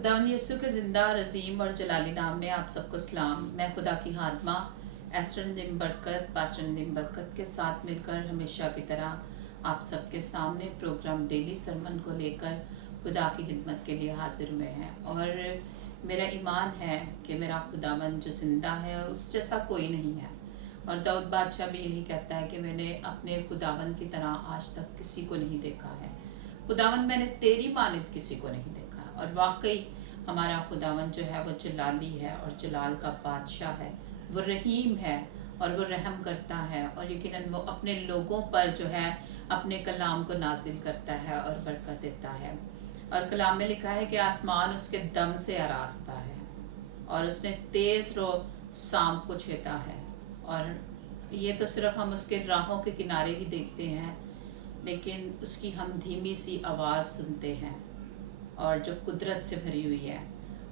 खुदावंद यीशु के ज़िंदा रज़ीम और जलाली नाम में आप सबको सलाम। मैं खुदा की खादमा एस्टर नदीम बरकत पास्टर नदीम बरकत के साथ मिलकर हमेशा की तरह आप सबके सामने प्रोग्राम डेली सरमन को लेकर खुदा की खिदमत के लिए हाजिर हुए हैं। और मेरा ईमान है कि मेरा खुदावंद जो ज़िंदा है उस जैसा कोई नहीं है। और दाऊद बादशाह भी यही कहता है कि मैंने अपने खुदावंद की तरह आज तक किसी को नहीं देखा है। खुदावंद मैंने तेरी मानित किसी को नहीं देखा। और वाकई हमारा खुदावंद जो है वो जलाली है और जलाल का बादशाह है, वो रहीम है और वो रहम करता है। और यकीनन वो अपने लोगों पर जो है अपने कलाम को नाजिल करता है और बरकत देता है। और कलाम में लिखा है कि आसमान उसके दम से आरास्ता है और उसने तेज़ रो सांप को छेता है। और ये तो सिर्फ हम उसके राहों के किनारे ही देखते हैं, लेकिन उसकी हम धीमी सी आवाज़ सुनते हैं और जो कुदरत से भरी हुई है।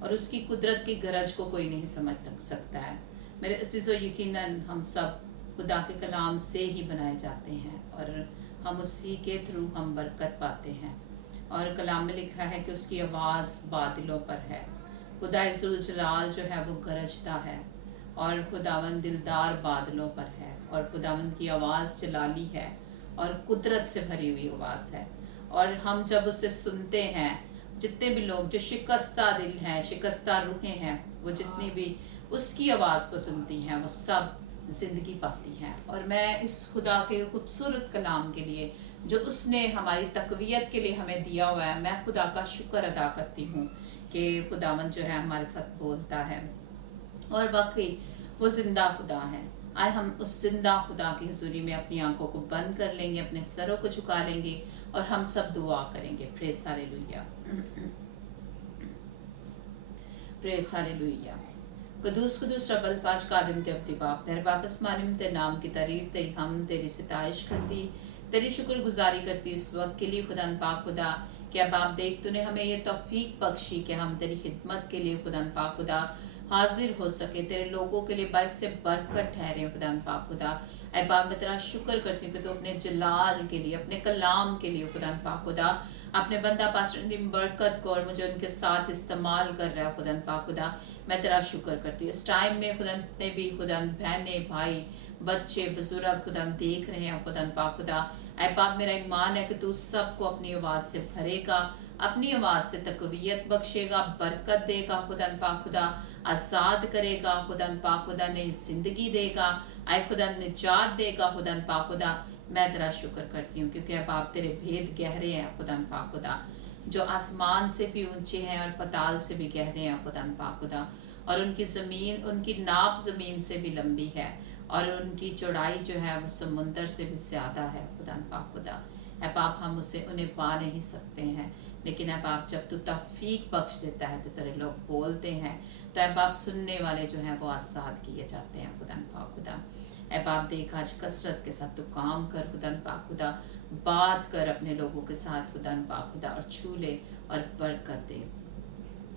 और उसकी कुदरत की गरज को कोई नहीं समझ सकता है। मेरे अज़ीज़ो, यकीनन हम सब खुदा के कलाम से ही बनाए जाते हैं और हम उसी के थ्रू हम बरकत पाते हैं। और कलाम में लिखा है कि उसकी आवाज़ बादलों पर है। खुदा इज़्ज़ुल जलाल जो है वो गरजता है और खुदावंद दिलदार बादलों पर है। और खुदावंद की आवाज़ जलाली है और कुदरत से भरी हुई आवाज़ है। और हम जब उसे सुनते हैं, जितने भी लोग जो शिकस्ता दिल हैं, शिकस्ता रूहें हैं, वो जितनी भी उसकी आवाज़ को सुनती हैं वो सब ज़िंदगी पाती हैं। और मैं इस खुदा के खूबसूरत कलाम के लिए जो उसने हमारी तकवीत के लिए हमें दिया हुआ है, मैं खुदा का शुक्र अदा करती हूँ कि खुदावंद जो है हमारे साथ बोलता है और वाकई वो ज़िंदा खुदा है। आए हम उस ज़िंदा खुदा की हुज़ूरी में अपनी आंखों को बंद कर लेंगे, अपने सरों को झुका लेंगे और हम सब दुआ करेंगे। Praise hallelujah, praise hallelujah. कदूस कदूस रब अल्फाज कादिम ते अब्दी बाप तेरे वापस मानिम ते नाम की तारीफ, तेरी हम तेरी सिताइश करती, तेरी शुक्रगुजारी करती इस वक्त के लिए खुदा पाक खुदा। क्या बाप देख तूने हमें ये तौफीक बख्शी कि हम तेरी खिदमत के लिए खुदा पाक खुदा हाजिर हो सके, तेरे लोगों के लिए बायस से बरकत ठहरे खुदा पाक खुदा। ऐ बाप मैं तेरा शुक्र करती हूँ कि तू अपने जलाल के लिए, अपने कलाम के लिए खुदा पाक खुदा अपने बंदा पास्टर नदीम बरकत को और मुझे उनके साथ इस्तेमाल कर रहा है खुदा पाक खुदा। मैं तेरा शुक्र करती हूँ इस टाइम में खुदा जितने भी खुदा बहनें भाई बच्चे बुजुर्ग खुदा देख रहे हैं खुदा पाक खुदा। ऐ बाप मेरा ईमान है कि तू सबको अपनी आवाज़ से भरेगा, अपनी आवाज़ से तकवीत बख्शेगा, बरकत देगा खुदा पाक खुदा, आज़ाद करेगा खुदा पाक खुदा, नई ज़िंदगी देगा, आए खुदा निजात देगा खुदा पाक खुदा। मैं तेरा शुक्र करती हूँ क्योंकि अब आप तेरे भेद गहरे हैं खुदा पाक खुदा, जो आसमान से भी ऊंचे हैं और पताल से भी गहरे हैं खुदा पाक खुदा। और उनकी ज़मीन, उनकी नाप ज़मीन से भी लंबी है और उनकी चौड़ाई जो है वो समुंदर से भी ज़्यादा है खुदा पाक खुदा। ऐ बाप हम उसे उन्हें पा नहीं सकते हैं, लेकिन ऐ बाप जब तू तौफीक बख्श देता है तो तेरे लोग बोलते हैं, तो ऐ बाप सुनने वाले जो हैं वो आज़ाद किए जाते हैं खुदा पाक खुदा। ऐ बाप देख आज कसरत के साथ तू काम कर खुदा पाक खुदा, बात कर अपने लोगों के साथ खुदा पाक खुदा और छू ले और बरकत दे।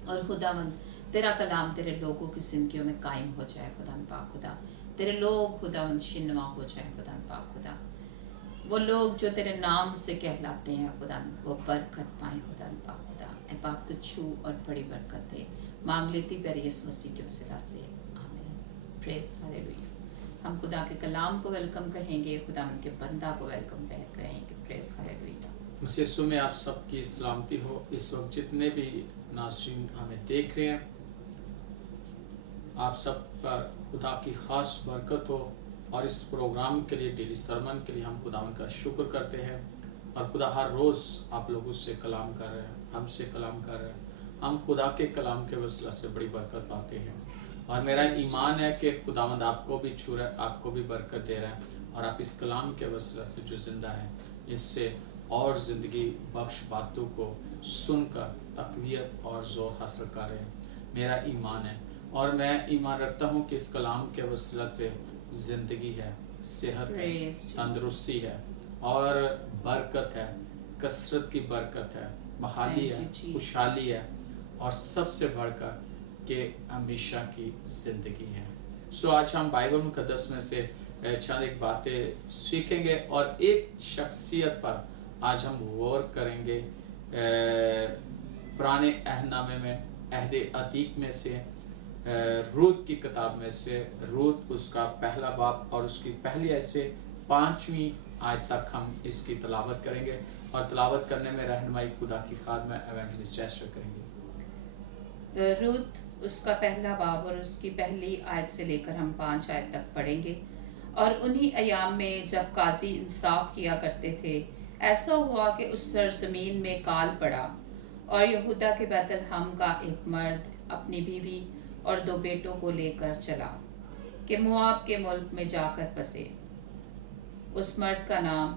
और खुदावंद तेरा कलाम तेरे लोगों की ज़िंदगियों में कायम हो जाए खुदा पाक खुदा। तेरे लोग खुदावंद शिनवा हो जाए खुदा पाक खुदा। वो लोग जो तेरे नाम से कहलाते हैं खुदा वो बरकत पाए खुदा पाक खुदा। ऐ बाप तू छू और बड़ी बरकत दे, मांग लेती प्यारे यीशु मसीह के वसीला से, आमीन। Praise hallelujah. हम खुदा के कलाम को वेलकम कहेंगे, खुदा के बंदा को वेलकम कहेंगे। Praise hallelujah. मसीह यीशु में आप सबकी सलामती हो। इस वक्त जितने भी नाज़रीन हमें देख रहे हैं, आप सब पर खुदा की ख़ास बरकत हो। और इस प्रोग्राम के लिए, डेली सरमन के लिए हम खुदावन का शुक्र करते हैं। और खुदा हर रोज़ आप लोगों से कलाम कर रहे हैं, हमसे कलाम कर रहे हैं। हम खुदा के कलाम के वसीला से बड़ी बरकत पाते हैं। और मेरा ईमान है कि खुदावंद आपको भी छू रहा है, आपको भी बरकत दे रहा है। और आप इस कलाम के वसीला से जो ज़िंदा है, इससे और ज़िंदगी बख्श बातों को सुनकर तकवीत और ज़ोर हासिल कर रहे हैं। मेरा ईमान है और मैं ईमान रखता हूँ कि इस कलाम के वसीला से ज़िंदगी है, सेहत है, तंदुरुस्ती है और बरकत है, कसरत की बरकत है, बहाली है, खुशहाली है और सबसे बढ़कर कि हमेशा की ज़िंदगी है। सो आज हम बाइबल मुक़द्दस में से चंद एक बातें सीखेंगे और एक शख्सियत पर आज हम गौर करेंगे पुराने अहदनामे में عہد عتیق میں سے روت کی کتاب میں سے روت اس کا پہلا باب اور اس کی پہلی آیت سے 5ویں آیت تک ہم اس کی تلاوت کریں گے، اور تلاوت کرنے میں رہنمائی خدا کی خادمہ ایونجلسٹ ایسٹر کریں گے۔ روت اس کا پہلا باب اور اس کی پہلی آیت سے لے کر ہم 5 آیت تک پڑھیں گے۔ اور انہی ایام میں جب قاضی انصاف کیا کرتے تھے، ایسا ہوا کہ اس سرزمین میں کال پڑا، اور یہودا کے بیت لحم کا ایک مرد اپنی بیوی اور 2 بیٹوں کو لے کر چلا کہ مواب کے ملک میں جا کر بسے۔ اس مرد کا نام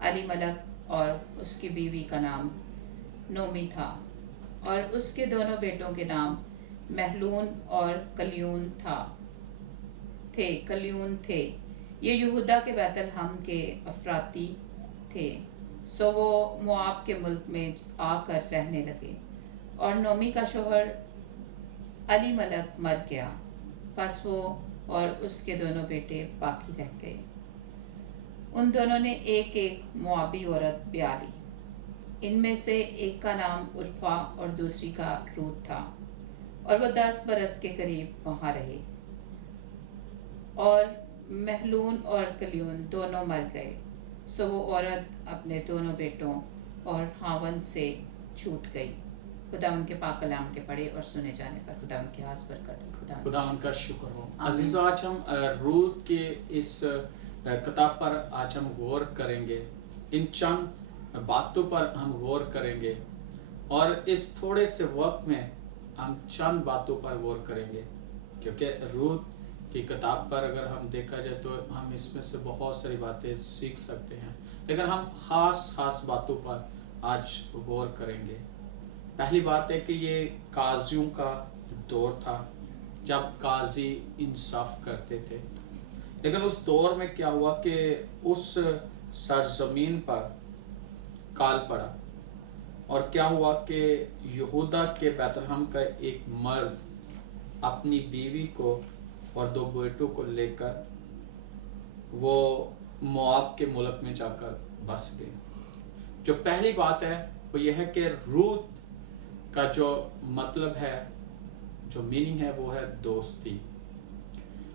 علی ملک اور اس کی بیوی کا نام نومی تھا، اور اس کے دونوں بیٹوں کے نام محلون اور کلیون تھے۔ یہ یہودا کے بیت لحم کے افراتی تھے، سو وہ مواب کے ملک میں آ کر رہنے لگے۔ اور نومی کا شوہر علی ملک مر گیا، پس وہ اور اس کے دونوں بیٹے باقی رہ گئے۔ ان دونوں نے ایک موابی عورت بیاہ لی۔ ان میں سے ایک کا نام عرفہ اور دوسری کا روت تھا، اور وہ 10 برس کے قریب وہاں رہے۔ اور محلون اور کلیون دونوں مر گئے، سو وہ عورت اپنے دونوں بیٹوں اور خاوند سے چھوٹ گئی۔ خدا ان کے پاک کلام کے پڑھے اور سنے جانے پر خدا ان کی خاص برکت ہو۔ خدا ان کا شکر ہو۔ عزیزو، آج ہم روت کے اس کتاب پر آج ہم غور کریں گے، ان چند باتوں پر ہم غور کریں گے، اور اس تھوڑے سے وقت میں ہم چند باتوں پر غور کریں گے، کیونکہ روت کی کتاب پر اگر ہم دیکھا جائے تو ہم اس میں سے بہت ساری باتیں سیکھ سکتے ہیں، لیکن ہم خاص باتوں پر آج غور کریں گے۔ پہلی بات ہے کہ یہ قاضیوں کا دور تھا جب قاضی انصاف کرتے تھے، لیکن اس دور میں کیا ہوا کہ اس سرزمین پر کال پڑا، اور کیا ہوا کہ یہودا کے بیت لحم کا ایک مرد اپنی بیوی کو اور 2 بیٹوں کو لے کر وہ مواب کے ملک میں جا کر بس گئے۔ جو پہلی بات ہے وہ یہ ہے کہ روت کا جو مطلب ہے، جو میننگ ہے، وہ ہے دوستی۔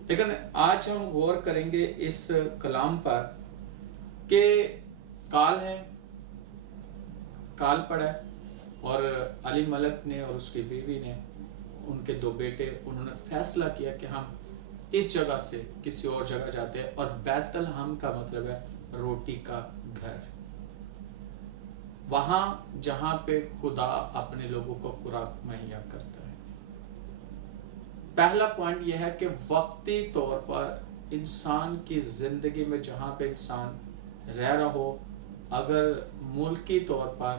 لیکن آج ہم غور کریں گے اس کلام پر کہ کال پڑا، اور علی ملک نے اور اس کی بیوی نے، ان کے 2 بیٹے، انہوں نے فیصلہ کیا کہ ہم اس جگہ سے کسی اور جگہ جاتے ہیں، اور بیت لحم کا مطلب ہے روٹی کا گھر، وہاں جہاں پہ خدا اپنے لوگوں کو خوراک مہیا کرتا ہے۔ پہلا پوائنٹ یہ ہے کہ وقتی طور پر انسان کی زندگی میں جہاں پہ انسان رہ رہا ہو، اگر ملکی طور پر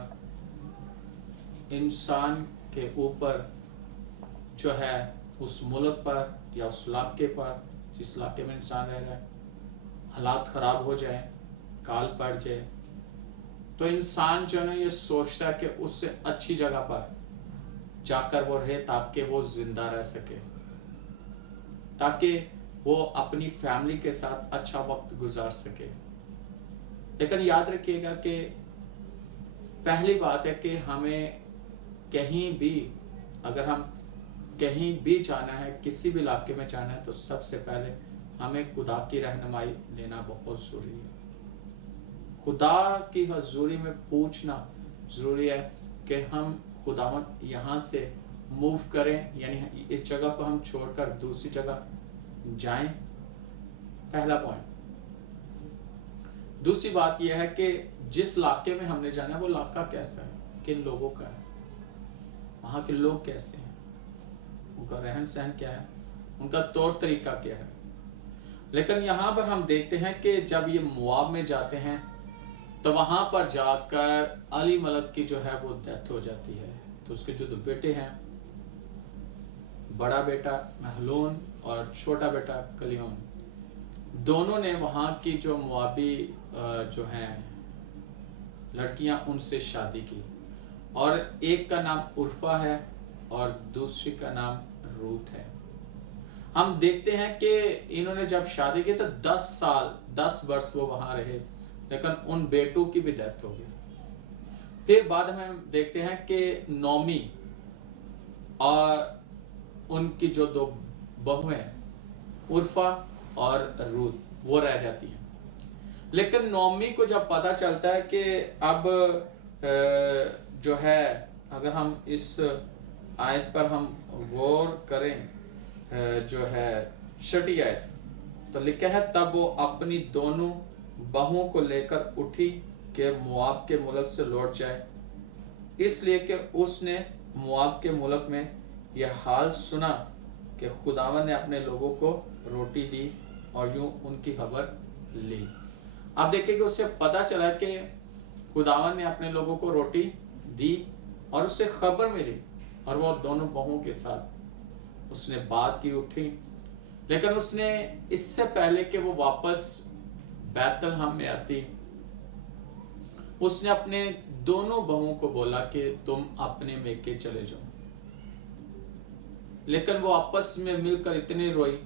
انسان کے اوپر جو ہے اس ملک پر یا اس علاقے پر، جس علاقے میں انسان رہ رہا ہے، حالات خراب ہو جائیں، کال پڑ جائے، تو انسان جو ہے یہ سوچتا ہے کہ اس سے اچھی جگہ پر جا کر وہ رہے تاکہ وہ زندہ رہ سکے، تاکہ وہ اپنی فیملی کے ساتھ اچھا وقت گزار سکے۔ لیکن یاد رکھیے گا کہ پہلی بات ہے کہ ہمیں کہیں بھی، اگر ہم کہیں بھی جانا ہے، کسی بھی علاقے میں جانا ہے، تو سب سے پہلے ہمیں خدا کی رہنمائی لینا بہت ضروری ہے۔ خدا کی حضوری میں پوچھنا ضروری ہے کہ ہم خداوند یہاں سے موو کریں، یعنی اس جگہ کو ہم چھوڑ کر دوسری جگہ جائیں، پہلا پوائنٹ۔ دوسری بات یہ ہے کہ جس علاقے میں ہم نے جانا ہے وہ علاقہ کیسا ہے، کن لوگوں کا ہے، وہاں کے لوگ کیسے ہیں، ان کا رہن سہن کیا ہے، ان کا طور طریقہ کیا ہے۔ لیکن یہاں پر ہم دیکھتے ہیں کہ جب یہ مواب میں جاتے ہیں تو وہاں پر جا کر علی ملک کی جو ہے وہ ڈیتھ ہو جاتی ہے، تو اس کے جو 2 بیٹے ہیں، بڑا بیٹا محلون اور چھوٹا بیٹا کلیون، دونوں نے وہاں کی جو موابی جو ہیں لڑکیاں، ان سے شادی کی، اور ایک کا نام عرفہ ہے اور دوسری کا نام روت ہے۔ ہم دیکھتے ہیں کہ انہوں نے جب شادی کی تو 10 برس وہ وہاں رہے، لیکن ان بیٹوں کی بھی ڈیتھ ہو گئی۔ پھر بعد میں ہم دیکھتے ہیں کہ نومی और उनकी जो दो बहुएं हैं, उर्फा और रूत, वो रह जाती हैं। लेकिन नोमी को जब पता चलता है कि अब जो है, अगर हम इस आयत पर हम गौर करें, जो है 6 आयत, तो लिखा है तब वो अपनी दोनों बहुओं को लेकर उठी कि मोआब के मुल्क से लौट जाए, इसलिए कि उसने मोआब के मुल्क में यह हाल सुना कि खुदावन ने अपने लोगों को रोटी दी और यूं उनकी खबर ली। आप देखिए कि उससे पता चला कि खुदावन ने अपने लोगों को रोटी दी और उससे खबर मिली, और वो दोनों बहुओं के साथ उसने बात की, उठी। लेकिन उसने इससे पहले कि वो वापस बैतलहम में आती, उसने अपने दोनों बहुओं को बोला कि तुम अपने मेके चले जाओ। लेकिन वो आपस में मिलकर इतनी रोई,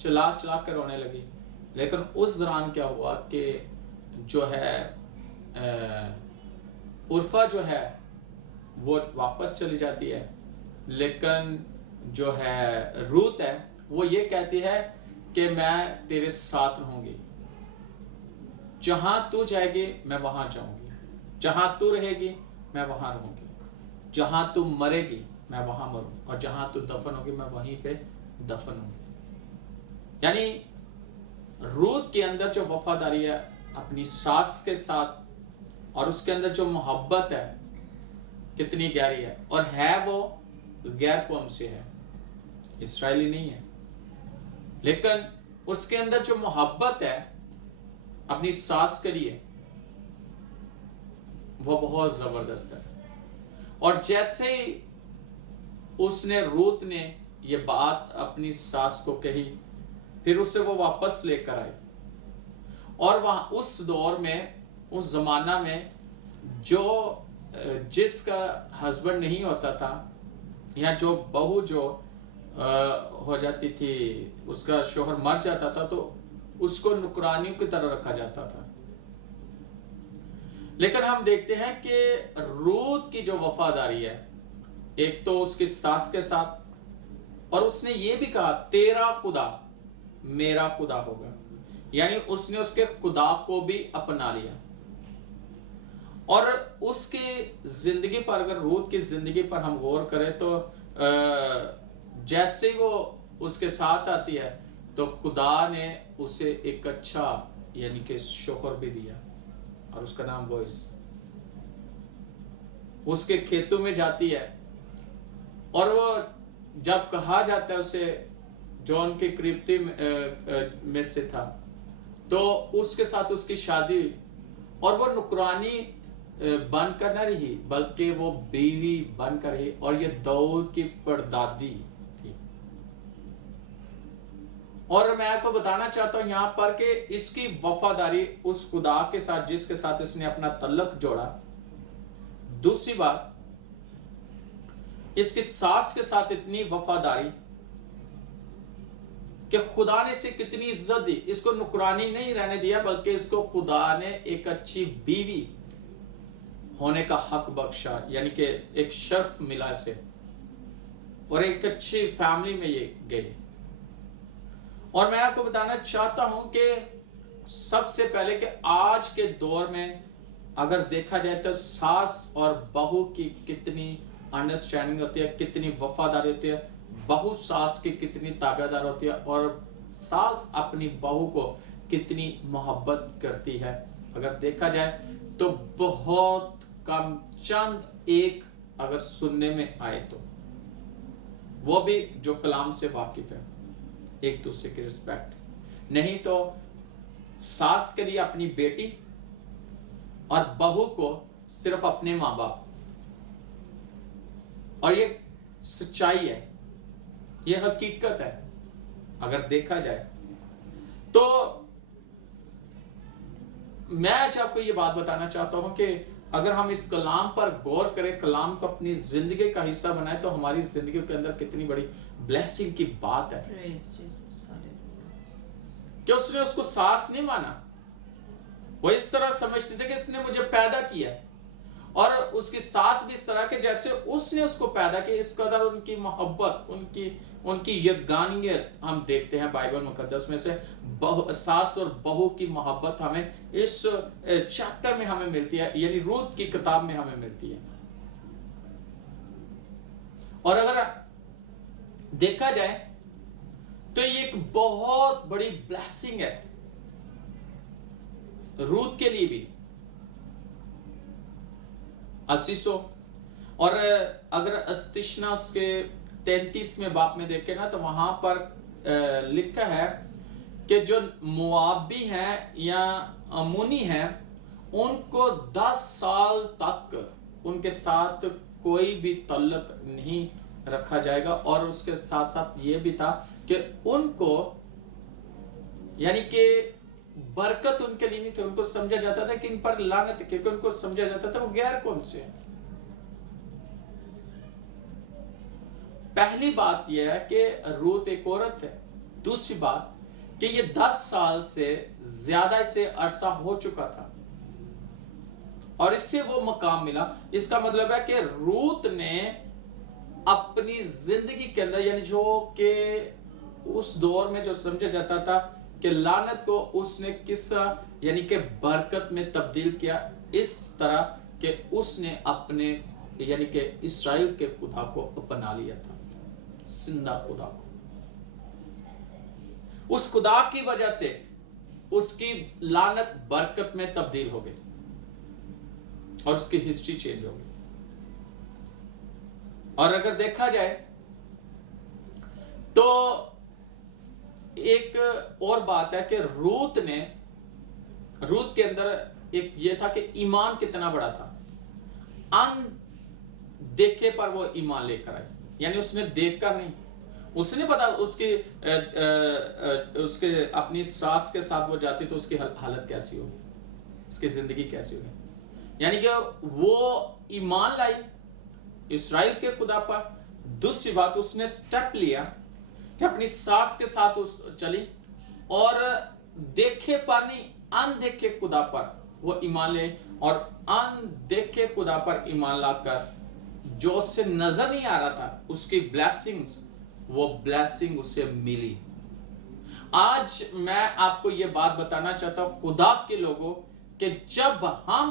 चिल्ला चिल्ला कर रोने लगी। लेकिन उस दौरान क्या हुआ कि जो है उर्फा जो है वो वापस चली जाती है, लेकिन जो है रूत है वो ये कहती है कि मैं तेरे साथ रहूंगी, जहां तू जाएगी मैं वहां जाऊंगी, जहां तू रहेगी मैं वहां रहूंगी, जहां तू मरेगी मैं वहां मरूं, और जहां तू दफन होगी मैं वहीं पे दफन होंगी। यानी रूत के अंदर जो वफादारी है अपनी सास के साथ, और उसके अंदर जो मोहब्बत है कितनी गहरी है, और है वो गैर कौम से है, इस्राएली नहीं है, लेकिन उसके अंदर जो मोहब्बत है अपनी सास के लिए वो बहुत जबरदस्त है। और जैसे ही उसने रूत ने ये बात अपनी सास को कही, फिर उसे वो वापस लेकर आई, और वहां उस दौर में, उस जमाना में जो जिसका हस्बैंड नहीं होता था, या जो बहू जो हो जाती थी, उसका शोहर मर जाता था, तो उसको नुकरानियों की तरह रखा जाता था। लेकिन हम देखते हैं कि रूत की जो वफादारी है, एक तो उसकी सास के साथ, और उसने ये भी कहा तेरा खुदा मेरा खुदा होगा, यानी उसने उसके खुदा को भी अपना लिया। और उसकी जिंदगी पर, अगर रूत की जिंदगी पर हम गौर करें तो जैसे वो उसके साथ आती है तो खुदा ने उसे एक अच्छा यानी कि शोहर भी दिया, और उसका नाम बोइस। उसके खेतों में जाती है, और वो जब कहा जाता है उसे, जो उनके करीबती में से था, तो उसके साथ उसकी शादी हुई, और वो नुकरानी बनकर न रही बल्कि वो बीवी बनकर रही, और ये दाऊद की परदादी थी। और मैं आपको बताना चाहता हूं यहां पर कि इसकी वफादारी उस खुदा के साथ जिसके साथ इसने अपना तल्लक जोड़ा। दूसरी बात, इसकी सास के साथ इतनी वफादारी कि खुदा ने इसे कितनी इज्जत दी, इसको नुकरानी नहीं रहने दिया, बल्कि इसको खुदा ने एक अच्छी बीवी होने का हक बख्शा, यानी कि एक शर्फ मिला इसे, और एक अच्छी फैमिली में ये गई। और मैं आपको बताना चाहता हूं कि सबसे पहले कि आज के दौर में अगर देखा जाए तो सास और बहू की कितनी अंडरस्टैंडिंग होती है, कितनी वफादारी होती है, बहू सास की कितनी ताबेदार होती है, और सास अपनी बहू को कितनी मोहब्बत करती है। अगर देखा जाए तो बहुत कम, चंद एक अगर सुनने में आए तो, वो भी जो कलाम से वाकिफ है, एक दूसरे की रिस्पेक्ट। नहीं तो सास के लिए अपनी बेटी, और बहू को सिर्फ अपने माँ बाप। और ये सच्चाई है, ये हकीकत है अगर देखा जाए तो। मैं आज आपको ये बात बताना चाहता हूं कि अगर हम इस कलाम पर गौर करें, कलाम को अपनी जिंदगी का हिस्सा बनाए, तो हमारी जिंदगी के अंदर कितनी बड़ी ब्लेसिंग की बात है कि उसने उसको सास नहीं माना। वो इस तरह समझते थे कि इसने मुझे पैदा किया, और उसकी सास भी इस तरह के जैसे उसने उसको पैदा किया, इस कदर उनकी मोहब्बत, उनकी यगानियत हम देखते हैं बाइबल मुकद्दस में से। सास और बहू की मोहब्बत हमें इस चैप्टर में हमें मिलती है, यानी रूत की किताब में हमें मिलती है। और अगर देखा जाए तो ये एक बहुत बड़ी ब्लेसिंग है रूत के लिए भी, असीसो। और अगर अस्तिशना उसके 33वें बाब में देखें ना, तो वहां पर लिखा है कि जो मोआबी हैं या अमोनी हैं, उनको 10 साल तक उनके साथ कोई भी तल्लक नहीं रखा जाएगा। और उसके साथ साथ ये भी था कि उनको, यानी कि बरकत उनके लिए नहीं थी, उनको समझा जाता था कि इन पर लानत, क्योंकि उनको समझा जाता था वो गैर कौम से। पहली बात यह है कि रूत एक औरत है। दूसरी बात कि ये 10 साल से ज्यादा से अरसा हो चुका था और इससे वो मकाम मिला। इसका मतलब है कि रूत ने अपनी जिंदगी के अंदर, यानी जो कि उस दौर में जो समझा जाता था कि लानत को, उसने किस तरह यानी कि बरकत में तब्दील किया, इस तरह कि उसने अपने यानी कि इस्राएल के खुदा को अपना लिया था, जिंदा खुदा को। उस खुदा की वजह से उसकी लानत बरकत में तब्दील हो गई और उसकी हिस्ट्री चेंज हो गई। और अगर देखा जाए तो एक और बात है कि रूत के अंदर एक ये था कि ईमान कितना बड़ा था। अनदेखे पर वो ईमान लेकर आई, यानी उसने देखकर नहीं, उसने पता उसके अपनी सास के साथ वो जाती तो उसकी हालत कैसी होगी, उसकी जिंदगी कैसी होगी, यानी कि वो ईमान लाई इस्राएल के खुदा पर। दूसरी बात, उसने स्टेप लिया कि अपनी सास के साथ चली और देखे पर नहीं, अनदेखे खुदा पर वो ईमान ले, और अनदेखे खुदा पर ईमान लाकर जो उससे नजर नहीं आ रहा था उसकी ब्लेसिंग्स, वो ब्लेसिंग उसे मिली। आज मैं आपको ये बात बताना चाहता हूं खुदा के लोगों, कि जब हम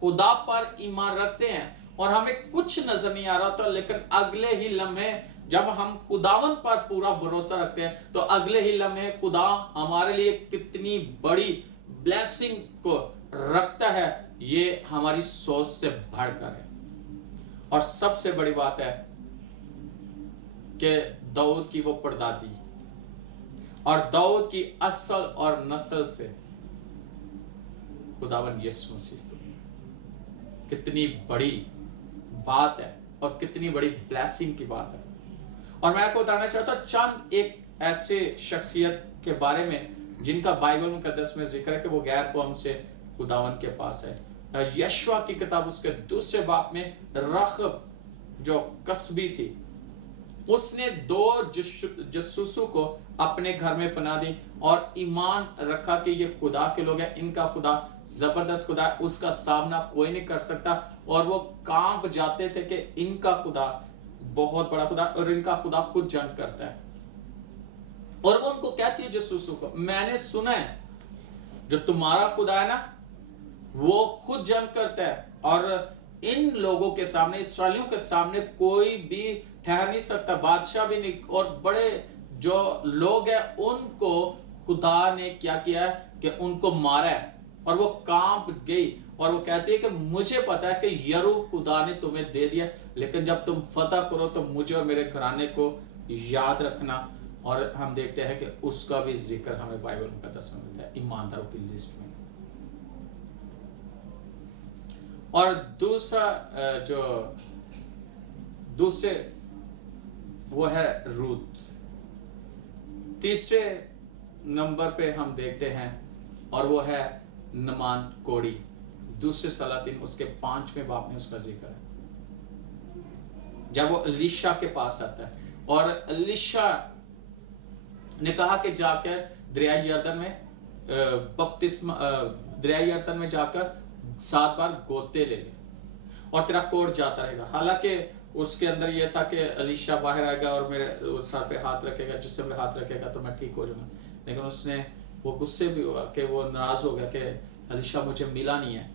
खुदा पर ईमान रखते हैं और हमें कुछ नजर नहीं आ रहा था, लेकिन अगले ही लम्हे जब हम खुदावन पर पूरा भरोसा रखते हैं तो अगले ही लम्हे खुदा हमारे लिए कितनी बड़ी ब्लेसिंग को रखता है, ये हमारी सोच से बढ़कर है। और सबसे बड़ी बात है कि दाऊद की वो परदादी और दाऊद की असल और नस्ल से खुदावन यीशु मसीह, कितनी बड़ी बात है और कितनी बड़ी ब्लेसिंग की बात है। और मैं आपको बताना चाहता हूं चंद एक ऐसे शख्सियत के बारे में जिनका बाइबल मुकद्दस में जिक्र है कि वो गैर कौम से खुदावन के पास है। यशवा की किताब उसके 2 बाब में रखब जो कसबी थी, उसने 2 जसूसों को अपने घर में पना दी और ईमान रखा कि ये खुदा के लोग हैं, इनका खुदा जबरदस्त खुदा है, उसका सामना कोई नहीं कर सकता। और वो कांप जाते थे कि इनका खुदा बहुत बड़ा खुदा और इनका खुदा खुद जंग करता है। और वो उनको कहती है जसूसों को, मैंने सुना है जो तुम्हारा खुदा है ना, वो खुद जंग करता है और इन लोगों के सामने, इस्राएलियों के सामने कोई भी ठहर नहीं सकता, बादशाह भी नहीं। और बड़े जो लोग हैं उनको खुदा ने क्या किया है कि उनको मारा है। और वो कांप गई और वो कहती है कि मुझे पता है कि यरू खुदा ने तुम्हें दे दिया, लेकिन जब तुम फतह करो तो मुझे और मेरे घराने को याद रखना। और हम देखते हैं कि उसका भी जिक्र हमें बाइबल मुकद्दस में मिलता है ईमानदारों की लिस्ट में। और दूसरे वो है रूत। तीसरे नंबर पे हम देखते हैं और वो है नमान कोड़ी। 2 सलातीन उसके 5वें बाब में उसका जिक्र है, जब वो एलीशा के पास आता है और एलीशा ने कहा कि जाकर दरिया यरदन में बपतिस्मा, दरिया यरदन में जाकर 7 बार गोते ले ले। और तेरा कोढ़ जाता रहेगा। हालांकि उसके अंदर ये था कि अलीशा बाहर आएगा और मेरे सर पे हाथ रखेगा, जिससे पे हाथ रखेगा तो मैं ठीक हो जाऊंगा, लेकिन उसने वो गुस्से भी हुआ कि वो नाराज हो गया कि अलीशा मुझे मिला नहीं है,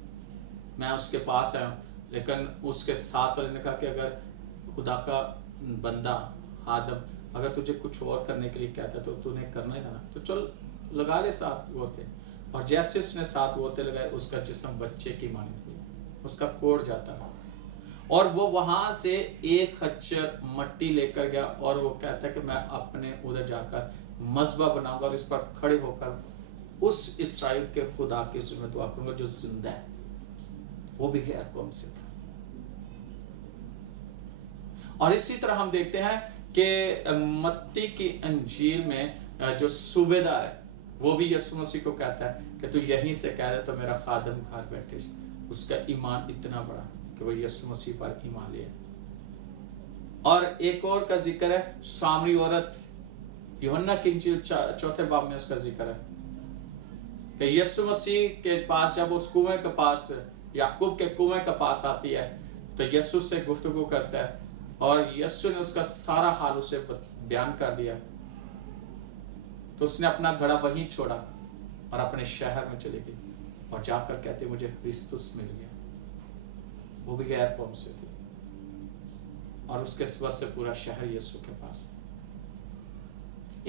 मैं उसके पास आया हूँ। लेकिन उसके साथ वाले ने कहा कि अगर खुदा का बंदा आदम अगर तुझे कुछ और करने के लिए कहता तो तूने करना ही था ना, तो चल लगा ले 7 गोते। और जैसे उसने 7 गोते लगाए उसका जिस्म बच्चे की मानित हुआ, उसका कोढ़ जाता रहा। और वो वहां से 1 खच्चर मट्टी लेकर गया और वो कहता है कि मैं अपने उधर जाकर मज़बा बनाऊंगा और इस पर खड़े होकर उस इस्राएल के खुदा की में दुआ करूंगा जो जिंदा है। वो भी गैर कौम से था। और इसी तरह हम देखते हैं कि मत्ती की अंजील में जो सूबेदार है वो भी यीशु मसीह को कहता है कि तू यहीं से कह दे तो मेरा खादम घर बैठे। उसका ईमान इतना बड़ा कि वो यीशु मसीह पर ईमान लिया। और एक और का जिक्र है सामरी औरत, यूहन्ना की इंजील 4 बाब में उसका जिक्र है कि यीशु मसीह के पास जब उस कुएं के पास याकूब के कुएं के पास आती है तो यीशु से गुफ्तगू करता है और यीशु ने उसका सारा हाल उसे बयान कर दिया। तो उसने अपना घड़ा वहीं छोड़ा और अपने शहर में चली गई और जाकर कहते मुझे क्रिस्तुस मिल गया। वो भी गैर कौम से थी और उसके वजह से पूरा शहर यीशु के पास है।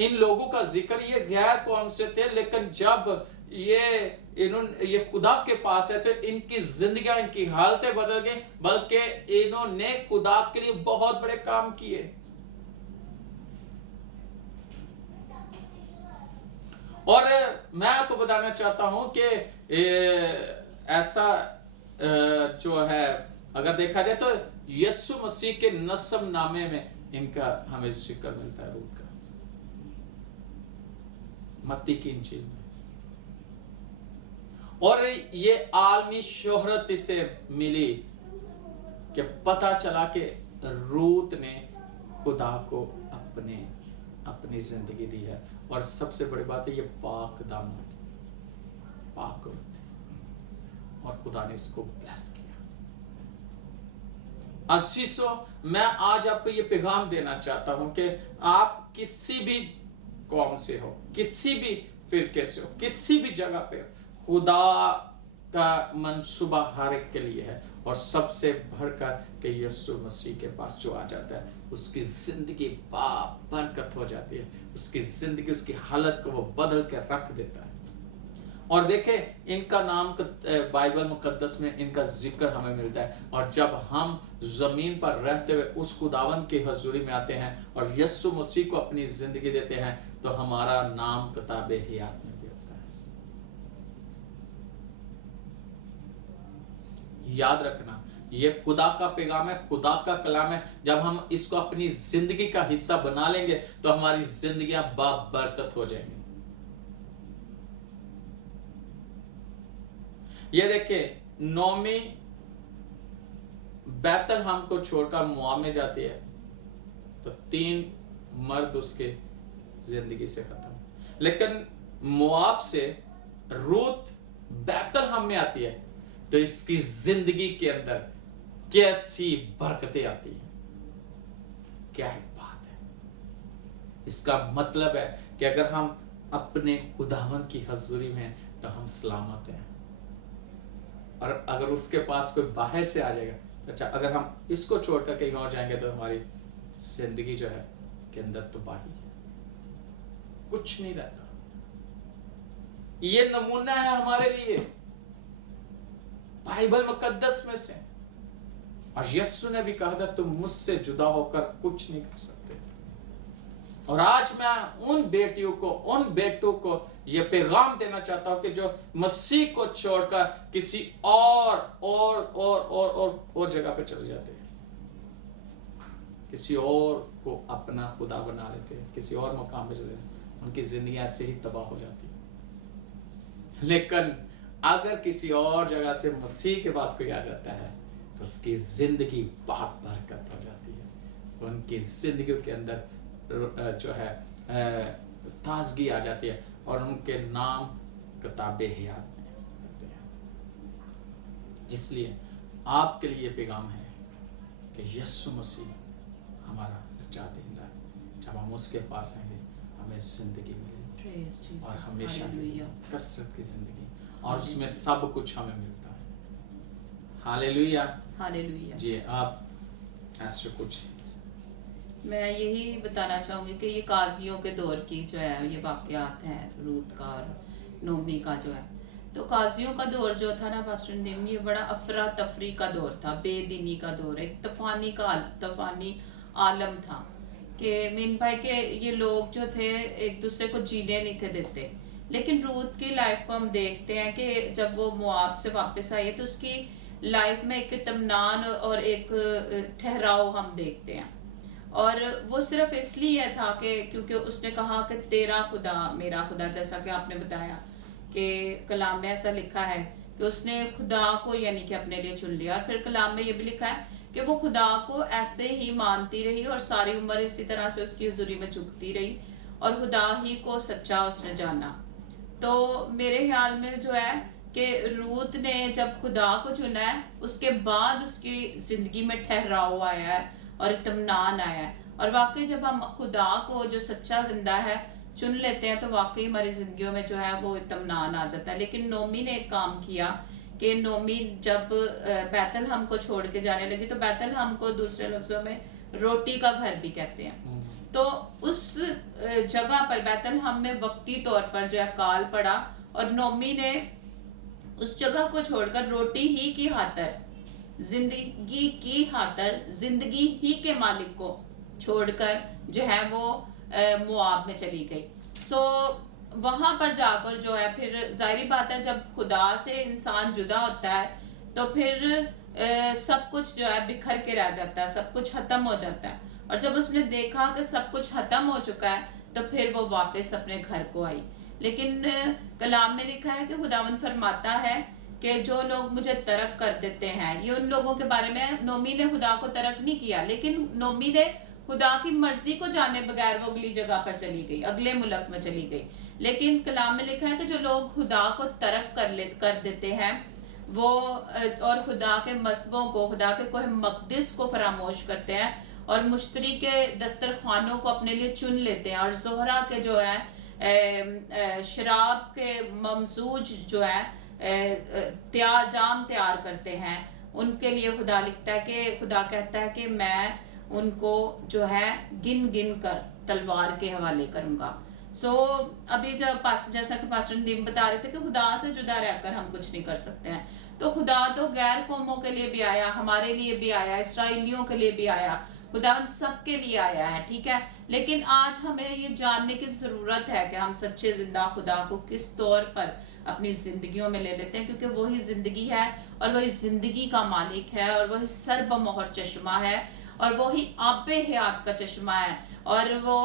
इन लोगों का जिक्र ये गैर कौम से थे, लेकिन जब ये खुदा के पास है तो इनकी जिंदगी इनकी हालतें बदल गई, बल्कि इन्होंने खुदा के लिए बहुत बड़े काम किए। और मैं आपको बताना चाहता हूं कि ऐसा जो है अगर देखा जाए तो यीशु मसीह के नस्ब नामे में इनका हमें जिक्र मिलता है, रूट का मत्ती की इंजील में। और ये आलमी शोहरत इसे मिली कि पता चला कि रूत ने खुदा को अपनी जिंदगी दी है। और सबसे बड़ी बात है ये पाक दामद पाक और खुदा ने इसको ब्लेस किया। असीसो मैं आज आपको ये पैगाम देना चाहता हूं कि आप किसी भी कौम से हो, किसी भी फिरके से हो, किसी भी जगह पे खुदा का मंसूबा हर एक के लिए है। और सबसे बढ़कर के यीशु मसीह के पास जो आ जाता है उसकी जिंदगी बरकत हो जाती है, उसकी जिंदगी उसकी हालत को वो बदल के रख देता है। और देखें इनका नाम बाइबल मुकद्दस में इनका जिक्र हमें मिलता है। और जब हम जमीन पर रहते हुए उस खुदावन की हजूरी में आते हैं और यीशु मसीह को अपनी जिंदगी देते हैं तो हमारा नाम किताबे हयात में भी होता है। याद रखना ये खुदा का पैगाम है, खुदा का कलाम है। जब हम इसको अपनी जिंदगी का हिस्सा बना लेंगे तो हमारी जिंदगियां बरकत हो जाएंगी। ये देखिए नौमी बैतलहम को छोड़कर मोआब में जाती है तो 3 मर्द उसके जिंदगी से खत्म। लेकिन मोआब से रूत बैतलहम में आती है तो इसकी जिंदगी के अंदर कैसी बरकतें आती हैं। क्या एक बात है। इसका मतलब है कि अगर हम अपने खुदावन की हजूरी में तो हम सलामत हैं। और अगर उसके पास कोई बाहर से आ जाएगा तो अच्छा, अगर हम इसको छोड़कर कहीं और जाएंगे तो हमारी जिंदगी जो है के अंदर तबाही है, कुछ नहीं रहता। ये नमूना है हमारे लिए बाइबल मुकद्दस में से। और यीशु ने भी कहा था तुम मुझसे जुदा होकर कुछ नहीं कर सकते। और आज मैं उन बेटियों को उन बेटों को यह पैगाम देना चाहता हूं कि जो मसीह को छोड़कर किसी और जगह पे चले जाते हैं, किसी और को अपना खुदा बना लेते हैं, किसी और मकाम पे चले जाते हैं, उनकी जिंदगी ऐसे ही तबाह हो जाती है। लेकिन अगर किसी और जगह से मसीह के पास कोई आ जाता है तो उसकी जिंदगी बहुत बरकत हो जाती है। उनकी जिंदगी के अंदर जो है ताजगी आ जाती है और उनके नाम किताबे हयात में होते हैं। इसलिए آپ کے لیے پیغام ہے کہ یسوع مسیح ہمارا نجات دہندہ ہے، جب ہم اس کے پاس آئیں گے ہمیں زندگی ملے گی Praise Jesus. اور ہمیشہ کی Hallelujah. زندگی، کثرت کی زندگی، اور اس میں سب کچھ ہمیں ملتا ہے۔ ہاللیلویہ۔ Hallelujah. جی آپ ایسے کچھ میں یہی بتانا چاہوں گی کہ یہ قاضیوں کے دور کی جو ہے یہ واقعات ہیں، روت کا اور نومی کا جو ہے، تو قاضیوں کا دور جو تھا نا پاسٹر ندیم، یہ بڑا افراتفری کا دور تھا، بے دینی کا دور، ایک طوفانی عالم تھا کہ مین بھائی کہ یہ لوگ جو تھے ایک دوسرے کو جینے نہیں تھے دیتے۔ لیکن روت کی لائف کو ہم دیکھتے ہیں کہ جب وہ مواب سے واپس آئی تو اس کی لائف میں ایک اطمینان اور ایک ٹھہراؤ ہم دیکھتے ہیں، اور وہ صرف اس لیے تھا کہ کیونکہ اس نے کہا کہ تیرا خدا میرا خدا، جیسا کہ آپ نے بتایا کہ کلام میں ایسا لکھا ہے کہ اس نے خدا کو یعنی کہ اپنے لیے چن لیا، اور پھر کلام میں یہ بھی لکھا ہے کہ وہ خدا کو ایسے ہی مانتی رہی اور ساری عمر اسی طرح سے اس کی حضوری میں جھکتی رہی، اور خدا ہی کو سچا اس نے جانا۔ تو میرے خیال میں جو ہے کہ روت نے جب خدا کو چنا ہے اس کے بعد اس کی زندگی میں ٹھہراؤ آیا ہے اور اطمینان آیا ہے، اور واقعی جب ہم خدا کو جو سچا زندہ ہے چن لیتے ہیں تو واقعی ہماری زندگیوں میں جو ہے وہ اطمینان آ جاتا ہے۔ لیکن نومی نے ایک کام کیا کہ نومی جب بیت الحم کو چھوڑ کے جانے لگی، تو بیت الحم کو دوسرے لفظوں میں روٹی کا گھر بھی کہتے ہیں، تو اس جگہ پر بیت الحم میں وقتی طور پر جو ہے کال پڑا، اور نومی نے اس جگہ کو چھوڑ کر روٹی ہی کی خاطر، زندگی کی خاطر، زندگی ہی کے مالک کو چھوڑ کر جو ہے وہ مواب میں چلی گئی۔ سو وہاں پر جا کر جو ہے پھر ظاہری بات ہے جب خدا سے انسان جدا ہوتا ہے تو پھر سب کچھ جو ہے بکھر کے رہ جاتا ہے، سب کچھ ختم ہو جاتا ہے، اور جب اس نے دیکھا کہ سب کچھ ختم ہو چکا ہے تو پھر وہ واپس اپنے گھر کو آئی۔ لیکن کلام میں لکھا ہے کہ خداوند فرماتا ہے کہ جو لوگ مجھے ترک کر دیتے ہیں، یہ ان لوگوں کے بارے میں، نومی نے خدا کو ترک نہیں کیا، لیکن نومی نے خدا کی مرضی کو جانے بغیر وہ اگلی جگہ پر چلی گئی، اگلے ملک میں چلی گئی۔ لیکن کلام میں لکھا ہے کہ جو لوگ خدا کو ترک کر دیتے ہیں وہ اور خدا کے مذہبوں کو، خدا کے کوہ مقدس کو فراموش کرتے ہیں اور مشتری کے دسترخوانوں کو اپنے لیے چن لیتے ہیں، اور زہرہ کے جو ہے شراب کے ممزوج جو ہے جام تیار کرتے ہیں، ان کے لیے خدا لکھتا ہے کہ خدا کہتا ہے کہ میں ان کو جو ہے گن گن کر تلوار کے حوالے کروں گا۔ سو ابھی جب جیسا کہ پاسٹر ندیم بتا رہے تھے کہ خدا سے جدا رہ کر ہم کچھ نہیں کر سکتے ہیں، تو خدا تو غیر قوموں کے لیے بھی آیا، ہمارے لیے بھی آیا، اسرائیلیوں کے لیے بھی آیا، خدا ان سب کے لیے آیا ہے، ٹھیک ہے۔ لیکن آج ہمیں یہ جاننے کی ضرورت ہے کہ ہم سچے زندہ خدا کو کس طور پر اپنی زندگیوں میں لے لیتے ہیں، کیونکہ وہی زندگی ہے اور وہی زندگی کا مالک ہے اور وہی سر بمہر چشمہ ہے اور وہی آب حیات کا چشمہ ہے۔ اور وہ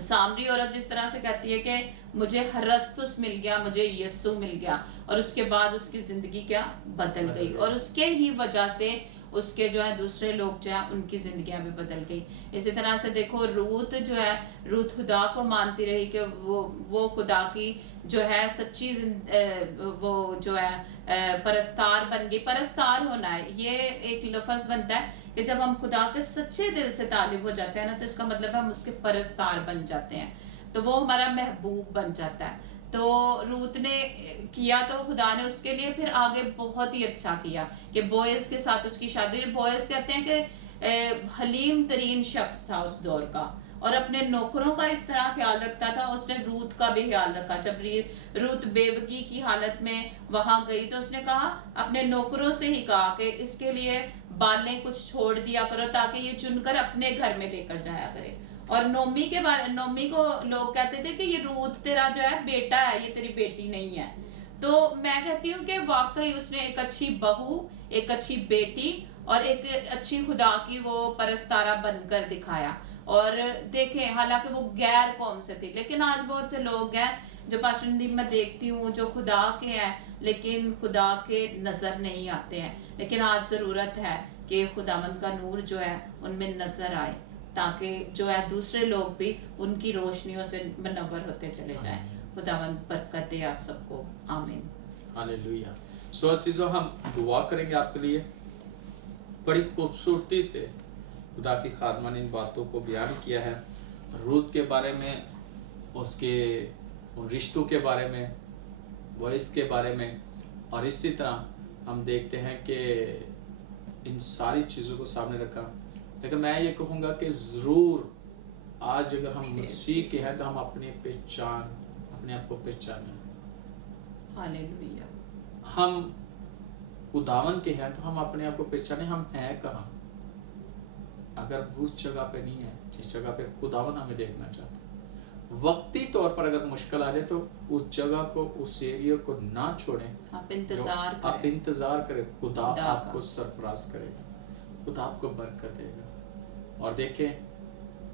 سامری عورت جس طرح سے کہتی ہے کہ مجھے ہرستس مل گیا، مجھے یسوع مل گیا، اور اس کے بعد اس کی زندگی کیا بدل گئی، اور اس کے ہی وجہ سے اس کے جو ہے دوسرے لوگ جو ہے ان کی زندگیاں بھی بدل گئی۔ اسی طرح سے دیکھو روت جو ہے، روت خدا کو مانتی رہی کہ وہ خدا کی جو ہے سچی وہ جو ہے پرستار بن گئی۔ پرستار ہونا ہے، یہ ایک لفظ بنتا ہے کہ جب ہم خدا کے سچے دل سے طالب ہو جاتے ہیں نا، تو اس کا مطلب ہے ہم اس کے پرستار بن جاتے ہیں، تو وہ ہمارا محبوب بن جاتا ہے۔ تو روت نے کیا تو خدا نے اس کے لیے پھر آگے بہت ہی اچھا کیا کہ بوئز کے ساتھ اس کی شادی۔ بوئز کہتے ہیں کہ حلیم ترین شخص تھا اس دور کا، اور اپنے نوکروں کا اس طرح خیال رکھتا تھا، اس نے روت کا بھی خیال رکھا۔ جب روت بیوگی کی حالت میں وہاں گئی تو اس نے کہا، اپنے نوکروں سے ہی کہا کہ اس کے لیے بالیں کچھ چھوڑ دیا کرو تاکہ یہ چن کر اپنے گھر میں لے کر جایا کرے۔ اور نومی کو لوگ کہتے تھے کہ یہ روت تیرا جو ہے بیٹا ہے، یہ تیری بیٹی نہیں ہے۔ تو میں کہتی ہوں کہ واقعی اس نے ایک اچھی بہو، ایک اچھی بیٹی اور ایک اچھی خدا کی وہ پرستارہ بن کر دکھایا۔ اور دیکھیں حالانکہ وہ غیر قوم سے تھی، لیکن آج بہت سے لوگ ہیں جو پاسٹر ندیم میں دیکھتی ہوں جو خدا کے ہیں لیکن خدا کے نظر نہیں آتے ہیں۔ لیکن آج ضرورت ہے کہ خداوند کا نور جو ہے ان میں نظر آئے تاکہ جو ہے دوسرے لوگ بھی ان کی روشنیوں سے منور ہوتے چلے جائیں۔ خداوند برکت دے آپ سب کو، آمین۔ ہاللیلویہ۔ सो अजीज़ों, हम दुआ करेंगे आपके लिए। बड़ी खूबसूरती से खुदा की खादमा ने इन बातों को बयान किया है, रूत के बारे में, उसके उन रिश्तों के बारे में, वॉइस के बारे में, और इसी तरह हम देखते हैं कि इन सारी चीज़ों को सामने रखा। लेकिन मैं ये कहूँगा कि ज़रूर आज अगर हम मसीह के हैं तो हम अपने आप को पहचानें। हालेलुया। हम खुदावन के हैं तो हम अपने आप को पहचाने हम हैं कहाँ। अगर उस जगह पे नहीं है जिस जगह पे खुदावन हमें देखना चाहता है, वक्ती तौर पर अगर मुश्किल आ जाए तो उस जगह को, उस एरिया को ना छोड़ें। आप इंतजार करें। खुदा आपको सरफराज करेगा, खुदा आपको बरकत देगा। और देखें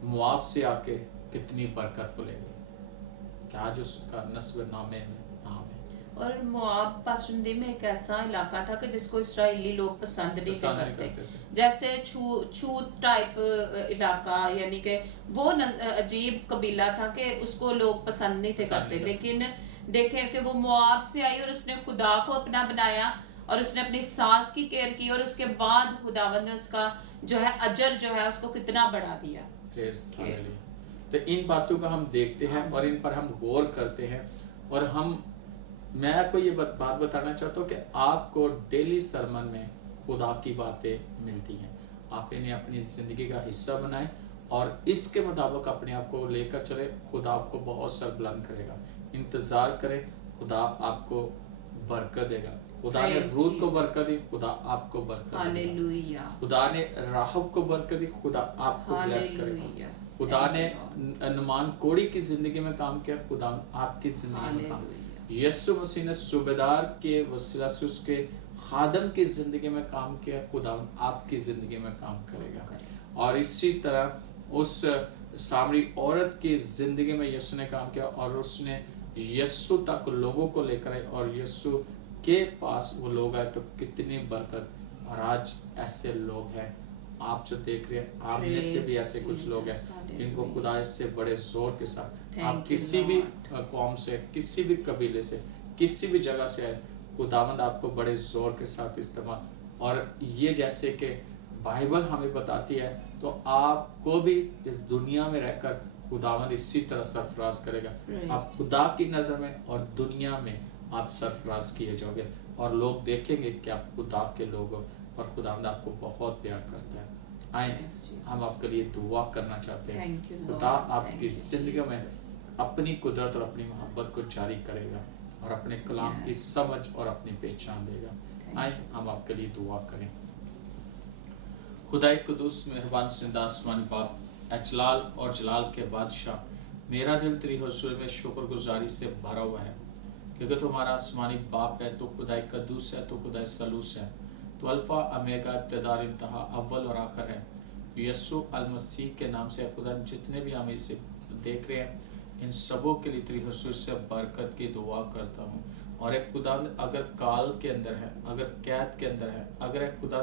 मुआब से आके कितनी बरकत मिलेगी कि आज उसका नस्ब नामे में नाम है। और मोआब पासुंदी में एक ऐसा इलाका था कि जिसको इस्राएली लोग पसंद नहीं करते। जैसे छूत टाइप इलाका, यानी कि वो अजीब कबीला था कि उसको लोग पसंद नहीं थे करते। लेकिन देखें कि वो मोआब से आई और उसने खुदा को अपना बनाया और उसने अपनी सास की केयर की, और उसके बाद खुदावंद ने उसका जो है अजर जो है उसको कितना बढ़ा दिया। तो इन बातों का हम देखते हैं और इन पर हम गौर करते हैं। और मैं आपको ये बात बताना चाहता हूँ कि आपको डेली सरमन में खुदा की बातें मिलती हैं। आप इन्हें अपनी ज़िंदगी का हिस्सा बनाएं और इसके मुताबिक अपने आप को लेकर चले। खुदा आपको बहुत सरबुलंद करेगा। इंतज़ार करें, खुदा आपको बरकत देगा। खुदा ने रूत को बरकत दी, खुदा आपको बरकत देगा। खुदा ने राहब को बरकत दी, खुदा आपको ब्लेस करेगा। खुदा ने नमान कोड़ी की जिंदगी में काम किया, खुदा आपकी जिंदगी में काम। यीशु मसीह ने सूबेदार के वसीला से उसके खादम की जिंदगी में काम किया, खुदा आपकी जिंदगी में काम करेगा। और इसी तरह उस सामरी औरत की जिंदगी में यीशु ने काम किया और उसने यीशु तक लोगों को लेकर आए और यीशु के पास वो लोग आए तो कितनी बरकत। और आज ऐसे लोग हैं, आप जो देख रहे हैं, आप में से भी ऐसे कुछ लोग हैं जिनको खुदा इससे बड़े जोर के साथ, आप किसी भी कौम से, किसी भी कबीले से, किसी भी जगह से आए, खुदावंद आपको बड़े जोर के साथ इस्तेमाल। और ये जैसे कि बाइबल हमें बताती है तो आपको भी इस दुनिया में रहकर खुदावंद इसी तरह सरफराज करेगा। आप खुदा की नज़र में और दुनिया में आप सरफराज किए जाओगे और लोग देखेंगे कि आप खुदा के लोग हो और खुदावंद आपको बहुत प्यार करता है। आए हम आपके लिए दुआ करना चाहते हैं। खुदा आपकी जिंदगी में अपनी कुदरत और अपनी मोहब्बत को जारी करेगा और अपने कलाम की समझ और अपनी पहचान देगा। आए हम आपके लिए दुआ करें। खुदा कुदूस मेहरबान जिंदा आसमानी बाप, अजलाल और जलाल के बादशाह, मेरा दिल तेरी हुजूर में शुक्रगुजारी से भरा हुआ है क्योंकि तू हमारा आसमानी बाप है, तो खुदा कुदूस है, तो खुदा सलूस है, तो अल्फ़ा अमेगा, इब्तिदार इंतहा, अव्वल और आखिर है। यीशु अल मसीह के नाम से खुदा जितने भी हमें इसे देख रहे हैं इन सबों के लिए तेरी हुजूर से बरकत की दुआ करता हूँ। और एक खुदा अगर काल के अंदर है, अगर कैद के अंदर है, अगर एक खुदा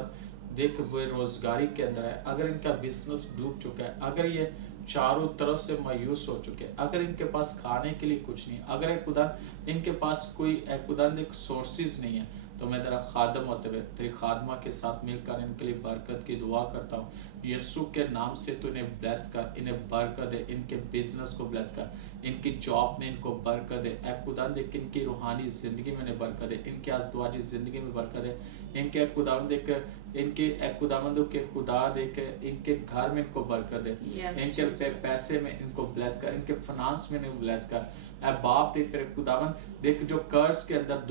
देख बेरोजगारी के अंदर है, अगर इनका बिजनेस डूब चुका है, अगर ये चारों तरफ से मायूस हो चुके हैं, अगर इनके पास खाने के लिए कुछ नहीं, अगर एक खुदा इनके पास कोई एक खुदा एक सोर्सेज नहीं है, तो मैं तेरा खादम होते हुए तेरी खादमा के साथ मिलकर इनके लिए बरकत की दुआ करता हूँ। यीशु के नाम से तू इन्हें ब्लेस कर, इन्हें बरकत दे, इनके बिजनेस को ब्लेस कर, इनकी जॉब में इनको बरकत दे, ए खुदा देख इनकी रूहानी ज़िंदगी में बरकत दे, इनकी आज़दवाजी ज़िंदगी में बरकत दे, इनके खुदावंद देख इनके खुदावंदों के खुदा देख इनके घर में इनको बरकत दे, इनके पैसे में इनको ब्लेस कर, इनके फाइनेंस में इनको ब्लेस कर। ए बाप देख तेरे खुदावंद देख जो कर्ज के अंदर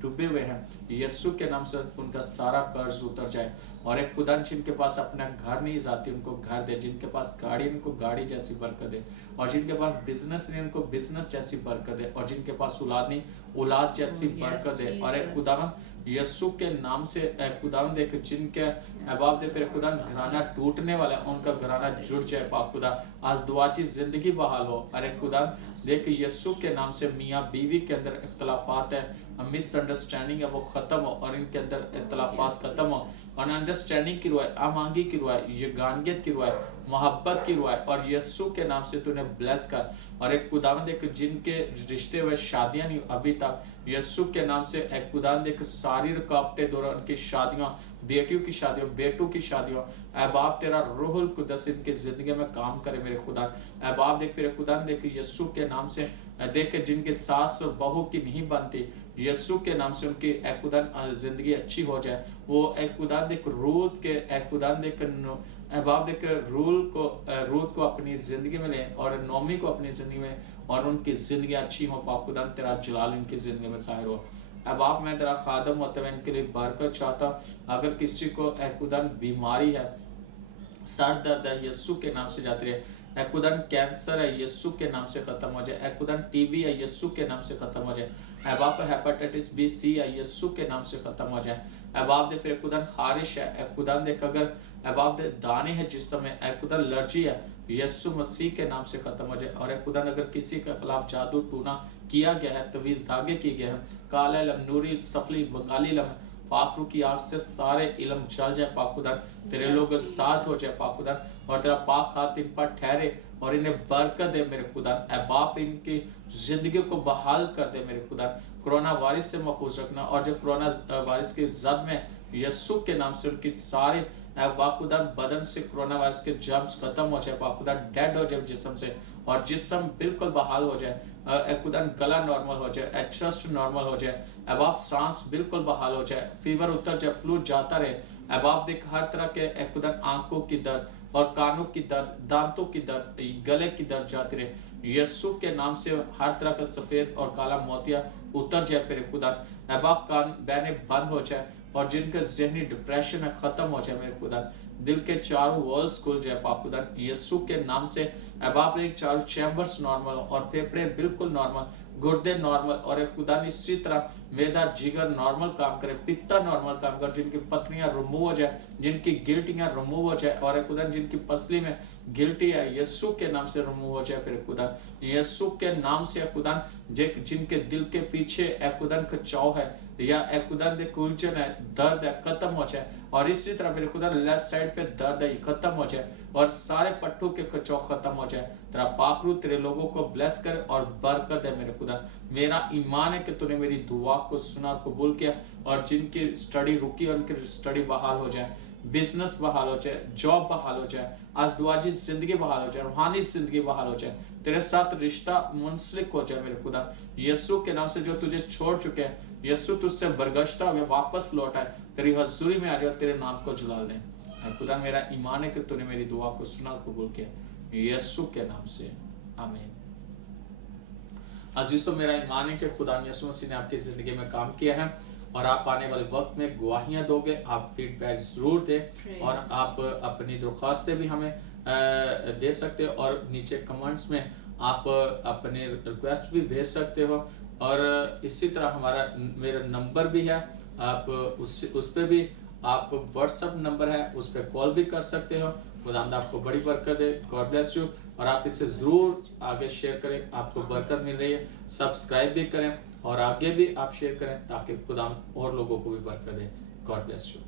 डूबे हुए हैं, यीशु के नाम से उनका सारा कर्ज उतर जाए। और एक खुदा जिनके पास अपना घर नहीं जाती उनको घर दे, जिनके पास गाड़ी उनको गाड़ी जैसी बरकत दे, और जिनके पास बिजनेस नहीं उनको बिजनेस जैसी बरकत दे, और जिनके पास औलाद नहीं औलाद जैसी बरकत दे। और एक खुदावंद यीशु के नाम से खुदावंद देख जिनके बाप दे तेरे खुदा घराना टूटने वाला है उनका घराना जुड़ जाए पाप खुदा, आज़दवाजी जिंदगी बहाल हो। अरे खुदा देख यीशु के नाम से मियाँ बीवी के अंदर इख्तलाफात है, मिसअंडरस्टैंडिंग है, वो ख़त्म हो और इनके अंदर इख्तलाफात ख़त्म हो और अंडरस्टैंडिंग की रुआ, आमांगी की रुआ, यगानियत की रुआ, मोहब्बत की रुआ। और यीशु के नाम से तूने ब्लेस कर। और एक खुदावंद देख जिनके रिश्ते हुए शादियाँ नहीं अभी तक, यीशु के नाम से एक खुदावंद देख सारी रुकावटें दूर हो, उनकी शादियां, बेटियों की शादियों, बेटों की शादियों, ऐ बाप तेरा रूहुल कुदस इनकी ज़िंदगी में काम करे मेरे खुदा। ऐ बाप देख मेरे खुदा, देख यीशु के नाम से देख जिनके सास और बहू की नहीं बनती, यीशु के नाम से उनकी ऐ खुदा ज़िंदगी अच्छी हो जाए। वो ऐ खुदा देख रूत के ऐ खुदा देख ऐ बाप देख रूत को अपनी ज़िंदगी में ले और नौमी को अपनी ज़िंदगी में, और उनकी ज़िंदगी अच्छी हो। पाक खुदा तेरा जलाल इनकी ज़िंदगी में ज़ाहिर हो। अब आप मैं तेरा खादम होते हुए इनके लिए बरकत चाहता हूँ। अगर किसी को ऐ खुदा बीमारी है, सर दर्द है, यीशु के नाम से जाती रहे। ऐ खुदा कैंसर है, यीशु के नाम से खत्म हो जाए। ऐ खुदा टीबी है, यीशु के नाम से खत्म हो जाए। ऐ बाप हेपेटाइटिस बी सी है, यीशु के नाम से खत्म हो जाए। ऐ बाप दे फिर खुदा खारिश है, ऐ खुदा देख अगर ऐ बाप दे दाने है जिस्म में, ऐ खुदा एलर्जी है, यीशु मसीह के नाम से खत्म हो जाए। और ऐ खुदा अगर किसी के खिलाफ जादू टूना किया गया है, तवीज़ धागे किए गए हैं, काला इलम, नूरी सफली, बंगाली इलम, पाकरू की आग से सारे इलम जल जाए पाक खुदा। तेरे लोग साथ हो जाए पाक खुदा, और तेरा पाक हाथ इन पर ठहरे और इन्हें बरकत दे मेरे खुदा। ऐ बाप इनकी जिंदगी को बहाल कर दे मेरे खुदा। कोरोना वायरस से महफूज रखना, और जो कोरोना वायरस की जद में यीशु के नाम से उनकी सारे पाक खुदा बदन से कोरोना वायरस के जर्म्स खत्म हो जाए पाक खुदा, डेड हो जाए जिस्म से, और जिस्म बिल्कुल बहाल हो जाए। खुदा गला नॉर्मल हो जाए, चेस्ट नॉर्मल हो जाए, अब आप सांस बिल्कुल बहाल हो जाए, फीवर उतर जाए, फ्लू जाता रहे। अब आप देख हर तरह के खुदा आंखों की दर्द और कानों की दर्द, दांतों की दर्द, गले की दर्द जाती रहे। यीशु के नाम से हर तरह का सफेद और काला मोतिया उतर जाए मेरे खुदा। अब आप कान बहने बंद हो जाए, और जिनका जहनी डिप्रेशन है खत्म हो जाए मेरे खुदा। दिल के चारों वॉल्स खुल जाए पाक खुदा यीशु के नाम से। अब आप एक चारों चैम्बर्स नॉर्मल हो, और फेफड़े बिल्कुल नॉर्मल, गुर्दे नॉर्मल, और एक खुदा इसी तरह मेदा जिगर नॉर्मल काम करे, पित्ता नॉर्मल काम करे, जिनकी पथरियां रिमूव हो जाए, जिनकी गिल्टियां रिमूव हो जाए, और एक खुदा जिनकी पसली में गिल्टी है यीशु के नाम से रिमूव हो जाए फिर खुदा। यीशु के नाम से खुदा जिनके दिल के पीछे खुदा खचाव है, या खुदा उलझन है, दर्द है, खत्म हो जाए। और इसी तरह मेरे खुदा लेफ्ट साइड पे दर्द है खत्म हो जाए, और सारे पट्टों के खचाव खत्म हो जाए। तेरा पाकरू तेरे लोगों को ब्लेस करे और बरकत है मेरे खुदा। मेरा ईमान है कि तूने मेरी दुआ को सुना, कबूल किया, और जिनकी स्टडी रुकी और उनकी स्टडी बहाल हो जाए, बिजनेस बहाल हो जाए, जॉब बहाल हो जाए, अज़दवाजी जिंदगी बहाल हो जाए, रूहानी जिंदगी बहाल हो जाए, तेरे साथ रिश्ता मुंसलिक हो जाए मेरे खुदा। यीशु के नाम से जो तुझे छोड़ चुके हैं, यीशु तुझसे बरगश्ता हो गया, वापस लौट आए, तेरी हजूरी में आ जाए, तेरे नाम को जला दें। खुदा मेरा ईमान है कि तूने मेरी दुआ को सुना, कबूल किया, यीशु के नाम से, आमीन। अजीजों, मेरा ईमान है कि खुदा यीशु मसीह ने आपकी जिंदगी में काम किया है, और आप आने वाले वक्त में गवाहियां दोगे, आप फीडबैक जरूर दें, और आप अपनी दरख्वास्तें भी हमें दे सकते हो, और नीचे कमेंट्स में आप अपने रिक्वेस्ट भी भेज सकते हो। और इसी तरह मेरा नंबर भी है, आप उस पर भी आप व्हाट्सएप नंबर है, उस पर कॉल भी कर सकते हो। खुदावंद आपको बड़ी बरकत दे, गॉड ब्लेस यू। और आप इसे ज़रूर आगे शेयर करें, आपको बरकत मिल रही है। सब्सक्राइब भी करें और आगे भी आप शेयर करें, ताकि खुदा और लोगों को भी बरकत दे। God bless you.